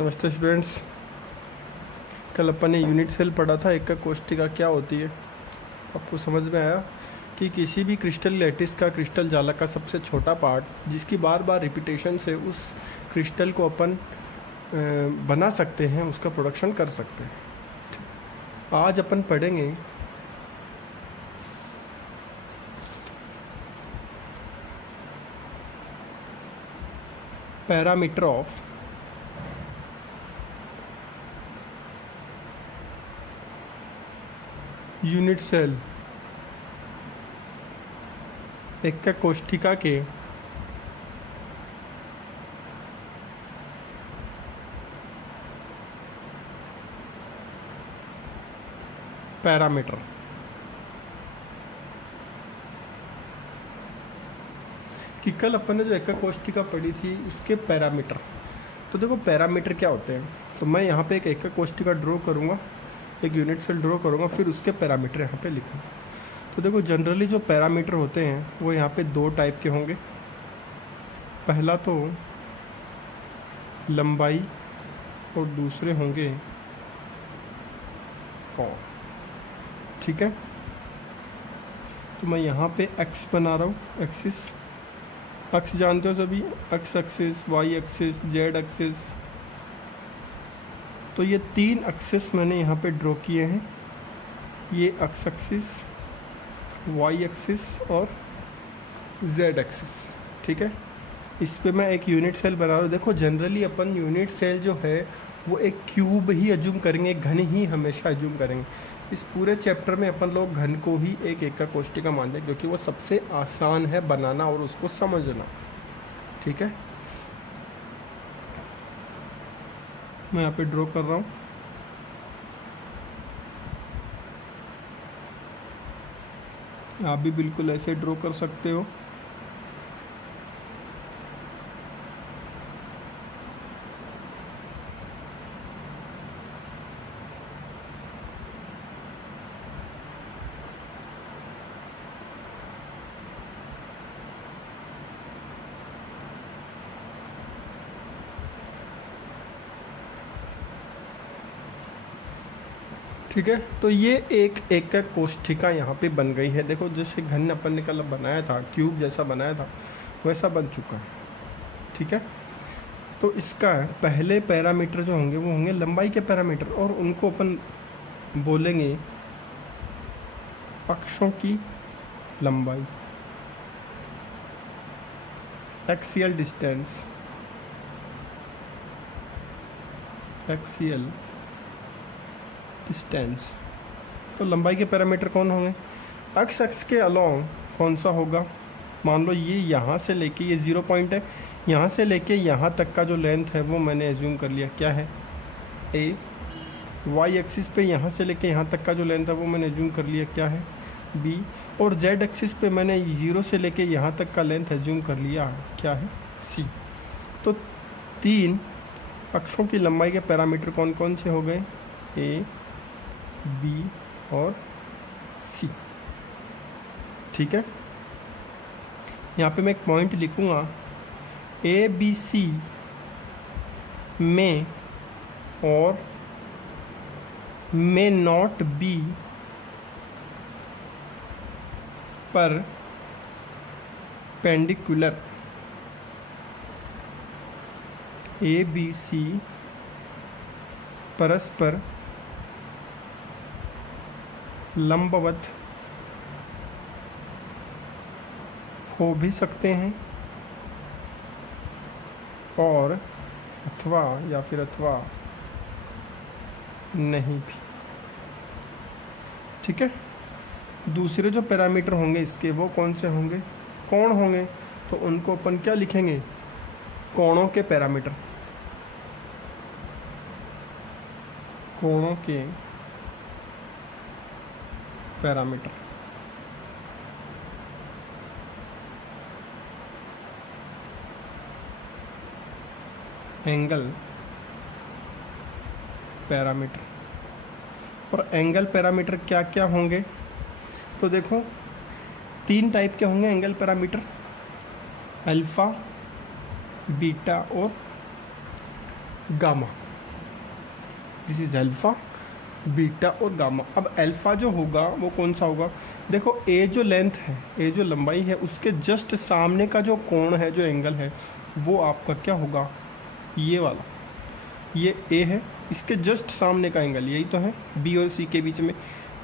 नमस्ते स्टूडेंट्स। कल अपन ने यूनिट सेल पढ़ा था एकक कोष्ठिका क्या होती है। आपको समझ में आया कि किसी भी क्रिस्टल लैटिस का क्रिस्टल जालक का सबसे छोटा पार्ट जिसकी बार बार रिपीटेशन से उस क्रिस्टल को अपन बना सकते हैं, उसका प्रोडक्शन कर सकते हैं। आज अपन पढ़ेंगे पैरामीटर ऑफ यूनिट सेल एकक कोष्ठिका के पैरामीटर। कि कल अपन ने जो एकक कोष्ठिका पढ़ी थी उसके पैरामीटर। तो देखो पैरामीटर क्या होते हैं। तो मैं यहाँ पे एक एकक कोष्ठिका ड्रॉ करूँगा, एक यूनिट सेल ड्रॉ करूँगा, फिर उसके पैरामीटर यहाँ पे लिखूँगा। तो देखो जनरली जो पैरामीटर होते हैं वो यहाँ पे दो टाइप के होंगे। पहला तो लंबाई और दूसरे होंगे कोण। ठीक है, तो मैं यहाँ पे एक्स बना रहा हूँ, एक्सिस। अक्ष जानते हो सभी, X axis, Y axis, Z axis. तो ये तीन एक्सिस मैंने यहाँ पे ड्रॉ किए हैं। ये एक्स एक्सिस, वाई एक्सिस और जेड एक्सिस। ठीक है, इस पे मैं एक यूनिट सेल बना रहा हूँ। देखो जनरली अपन यूनिट सेल जो है वो एक क्यूब ही अज्यूम करेंगे, एक घन ही हमेशा अज्यूम करेंगे। इस पूरे चैप्टर में अपन लोग घन को ही एक एकक कोष्ठिका मानते हैं क्योंकि वो सबसे आसान है बनाना और उसको समझना। ठीक है, मैं यहाँ पे ड्रॉ कर रहा हूँ। आप भी बिल्कुल ऐसे ड्रॉ कर सकते हो। ठीक है, तो ये एक एकक कोष्ठिका यहाँ पे बन गई है। देखो जैसे घन अपन ने कल बनाया था, क्यूब जैसा बनाया था, वैसा बन चुका है। ठीक है, तो इसका पहले पैरामीटर जो होंगे वो होंगे लंबाई के पैरामीटर, और उनको अपन बोलेंगे अक्षों की लंबाई, एक्सियल डिस्टेंस, एक्सियल डिस्टेंस। तो लंबाई के पैरामीटर कौन होंगे? एक्स एक्स के अलोंग कौन सा होगा? मान लो ये यहाँ से लेके, ये 0 पॉइंट है, यहाँ से लेके यहाँ तक का जो लेंथ है वो मैंने एज्यूम कर लिया क्या है, ए। वाई एक्सिस पे यहाँ से लेके यहाँ तक का जो लेंथ है वो मैंने एज्यूम कर लिया क्या है, बी। और जेड एक्सिस पे मैंने 0 से लेके यहाँ तक का लेंथ एज्यूम कर लिया क्या है, सी। तो तीन अक्षों की लंबाई के पैरामीटर कौन कौन से हो गए, ए, बी और सी। ठीक है, यहाँ पे मैं एक पॉइंट लिखूँगा, ए बी सी में और में नॉट बी पर पेंडिकुलर। ए बी सी परस्पर लंबवत हो भी सकते हैं और अथवा नहीं भी। ठीक है, दूसरे जो पैरामीटर होंगे इसके वो कौन से होंगे, कोण होंगे। तो उनको अपन क्या लिखेंगे, कोणों के पैरामीटर, कोणों के पैरामीटर। Angle parameter. और एंगल पैरामीटर क्या क्या होंगे? तो देखो तीन टाइप के होंगे एंगल पैरामीटर, अल्फ़ा, बीटा और gamma. This is alpha, beta और गामा। अब अल्फ़ा जो होगा वो कौन सा होगा, देखो ए जो लेंथ है, ए जो लंबाई है, उसके जस्ट सामने का जो कोण है, जो एंगल है, वो आपका क्या होगा, ये वाला, ये ए है, इसके जस्ट सामने का एंगल यही तो है बी और सी के बीच में,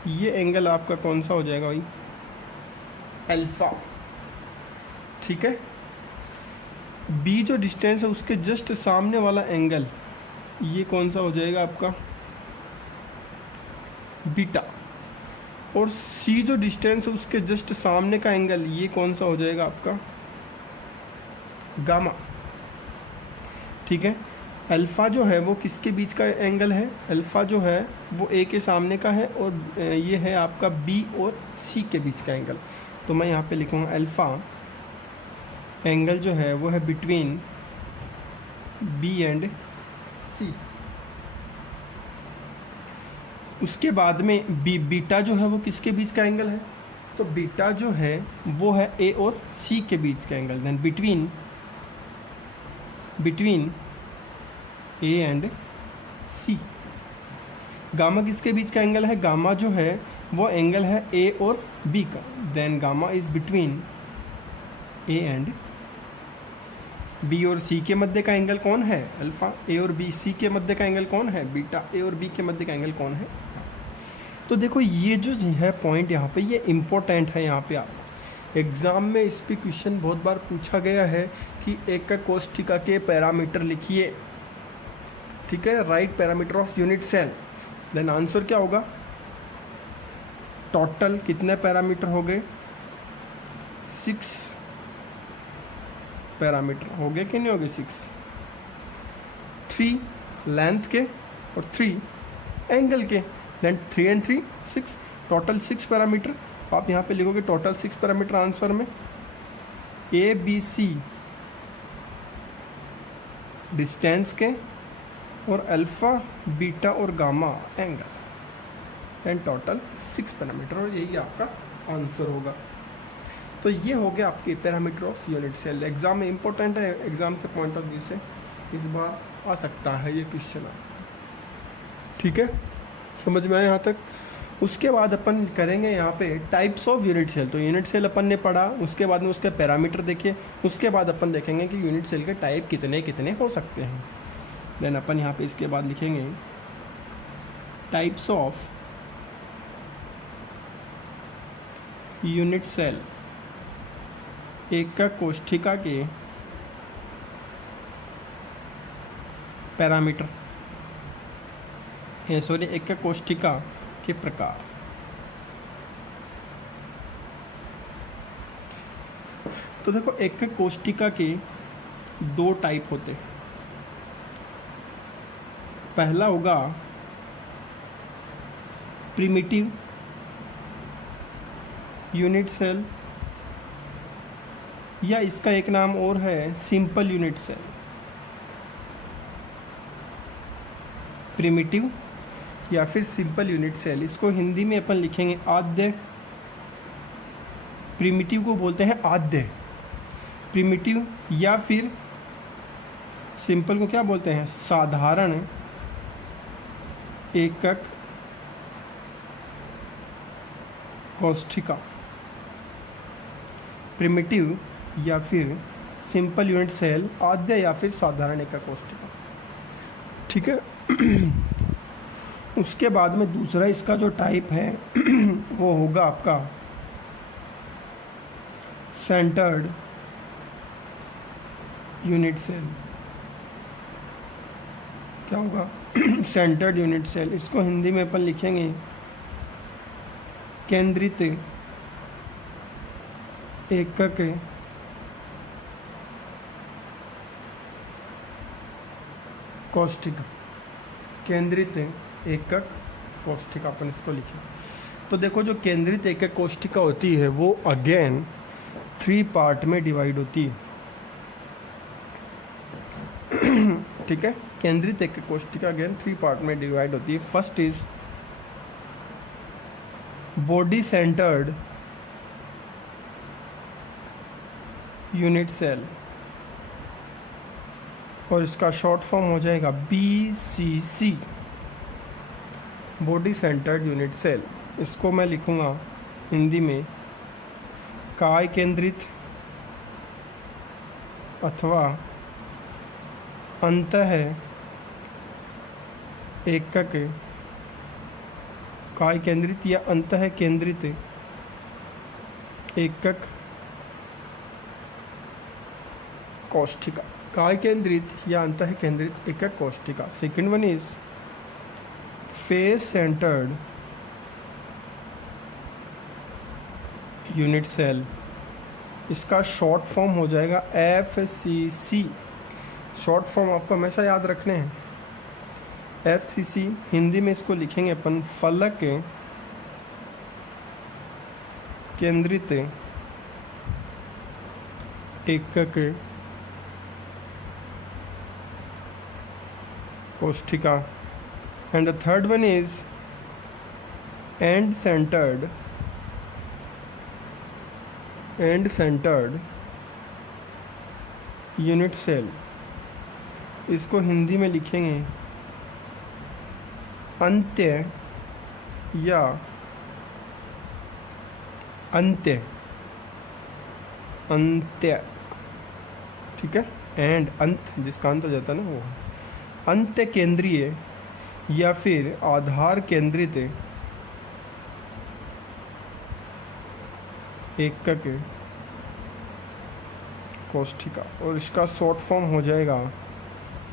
ये एंगल आपका कौन सा हो जाएगा भाई, अल्फ़ा। ठीक है, बी जो डिस्टेंस है उसके जस्ट सामने वाला एंगल ये कौन सा हो जाएगा आपका, बीटा। और सी जो डिस्टेंस है उसके जस्ट सामने का एंगल ये कौन सा हो जाएगा आपका, गामा। ठीक है, अल्फ़ा जो है वो किसके बीच का एंगल है, अल्फ़ा जो है वो ए के सामने का है और ये है आपका बी और सी के बीच का एंगल। तो मैं यहाँ पे लिखूँगा अल्फ़ा एंगल जो है वो है बिटवीन बी एंड सी। उसके बाद में बीटा जो है वो किसके बीच का एंगल है, तो बीटा जो है वो है ए और सी के बीच का angle. Then between A and C. Gamma किसके बीच का एंगल है, गामा जो है वो एंगल है ए और बी का। Then gamma is between A and B और सी के मध्य का एंगल कौन है, अल्फ़ा। ए और बी, सी के मध्य का एंगल कौन है, बीटा। ए और बी के मध्य का एंगल कौन है। तो देखो ये जो है पॉइंट यहाँ पे ये इम्पोर्टेंट है। यहाँ पे आप एग्ज़ाम में इस पर क्वेश्चन बहुत बार पूछा गया है कि एक का कोष्ठिका के पैरामीटर लिखिए। ठीक है, right parameter of unit cell. Then answer क्या होगा, टोटल कितने पैरामीटर हो गए, 6 पैरामीटर हो गए कि नहीं हो गए, 6, 3 लेंथ के और 3 एंगल के। Then 3 and 3 6, total 6 parameter. आप यहाँ पे लिखोगे टोटल 6 पैरामीटर आंसर में। ए बी सी डिस्टेंस के और अल्फ़ा बीटा और gamma angle, and total 6 parameter, और यही आपका आंसर होगा। तो ये हो गया आपके parameter of unit cell. Exam में इंपॉर्टेंट है, एग्ज़ाम के पॉइंट ऑफ व्यू से इस बार आ सकता है ये क्वेश्चन आपका। ठीक है, समझ में आया यहाँ तक। उसके बाद अपन करेंगे यहाँ पे टाइप्स ऑफ यूनिट सेल। तो यूनिट सेल अपन ने पढ़ा, उसके बाद में उसके पैरामीटर देखे, उसके बाद अपन देखेंगे कि यूनिट सेल के टाइप कितने कितने हो सकते हैं। देन अपन यहाँ पे इसके बाद लिखेंगे टाइप्स ऑफ यूनिट सेल, एकक कोष्ठिका के पैरामीटर, सॉरी एकक कोष्ठिका के प्रकार। तो देखो एकक कोष्ठिका के 2 टाइप होते हैं। पहला होगा प्रिमिटिव यूनिट सेल, या इसका एक नाम और है सिंपल यूनिट सेल। प्रिमिटिव या फिर सिंपल यूनिट सेल, इसको हिंदी में अपन लिखेंगे आद्य। प्रिमिटिव को बोलते हैं आद्य, प्रिमिटिव, या फिर सिंपल को क्या बोलते हैं, साधारण एकक कोष्ठिका। प्रिमिटिव या फिर सिंपल यूनिट सेल, आद्य या फिर साधारण एकक कोष्ठिका। ठीक है। उसके बाद में दूसरा इसका जो टाइप है वो होगा आपका सेंटर्ड यूनिट सेल। क्या होगा, सेंटर्ड यूनिट सेल। इसको हिंदी में अपन लिखेंगे केंद्रित एकक कोष्ठिका। केंद्रित एकक कोष्ठिका अपन इसको लिखें। तो देखो जो केंद्रित एकक कोष्ठिका होती है वो अगेन 3 पार्ट में डिवाइड होती है। ठीक है, केंद्रित एकक कोष्ठिका अगेन 3 पार्ट में डिवाइड होती है। First is body centred unit cell, और इसका शॉर्ट फॉर्म हो जाएगा BCC। Body centred unit cell, इसको मैं लिखूँगा हिंदी में काय केंद्रित अथवा अंतः एकक, काय केंद्रित या अंतः केंद्रित एकक कोशिका, काय केंद्रित या अंतः केंद्रित एकक कोशिका। Second one is face centred unit cell, इसका शॉर्ट फॉर्म हो जाएगा FCC। शॉर्ट फॉर्म आपको हमेशा याद रखने हैं FCC। हिंदी में इसको लिखेंगे अपन फलक केंद्रित एकक कोशिका। And the third one is end centred unit cell, इसको हिंदी में लिखेंगे अंत्य या अंत्य, ठीक है। एंड अंत, जिसका अंत हो जाता है ना वो अंत्य केंद्रीय या फिर आधार केंद्रित एकक कोशिका, और इसका शॉर्ट फॉर्म हो जाएगा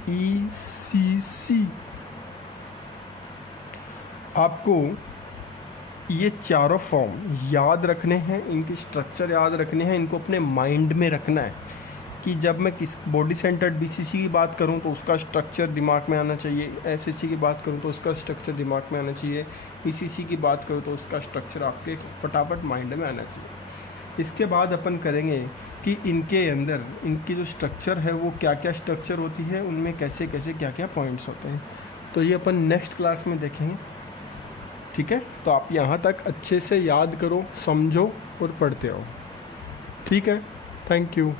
ECC। आपको ये चारों फॉर्म याद रखने हैं, इनकी स्ट्रक्चर याद रखने हैं, इनको अपने माइंड में रखना है कि जब मैं किस बॉडी सेंटर्ड BCC की बात करूं तो उसका स्ट्रक्चर दिमाग में आना चाहिए, FCC की बात करूं तो उसका स्ट्रक्चर दिमाग में आना चाहिए, ECC की बात करूं तो उसका स्ट्रक्चर आपके फटाफट माइंड में आना चाहिए। इसके बाद अपन करेंगे कि इनके अंदर इनकी जो स्ट्रक्चर है वो क्या क्या स्ट्रक्चर होती है, उनमें कैसे कैसे क्या क्या पॉइंट्स होते हैं, तो ये अपन नेक्स्ट क्लास में देखेंगे, ठीक है। तो आप यहाँ तक अच्छे से याद करो, समझो और पढ़ते रहो, ठीक है। Thank you.